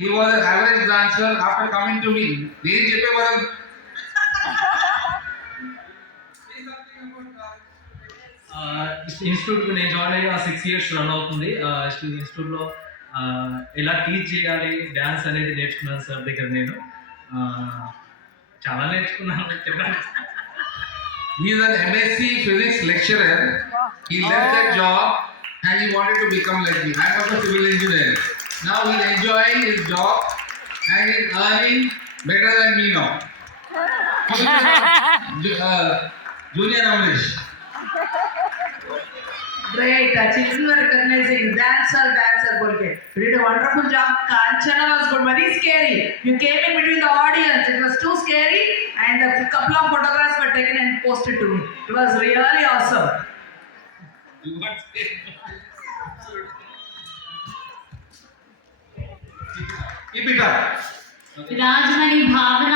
He was an average dancer after coming to me. నేను చెప్పేవాళ్ళం institute నేను join అయ్యి 6 years run అవుతుంది. ఇన్స్టిట్యూట్లో ఎలా టీచ్ చేయాలి డ్యాన్స్ అనేది నేర్చుకున్నాను సార్ దగ్గర నేను. చాలా నేర్చుకున్నాను చెప్పండి. He is an MSc physics lecturer. He left that job and he wanted to become like me. I was a civil engineer. Now he is enjoying his job and he is earning better than me now. Junior Amrish. Great. Children were recognizing dancer bolke. You did a wonderful job. Kanchana was good, very scary. You came in between the audience. It was too scary, and a couple of photographs were taken and posted to me. It was really awesome. Keep it up. Rajamani భావన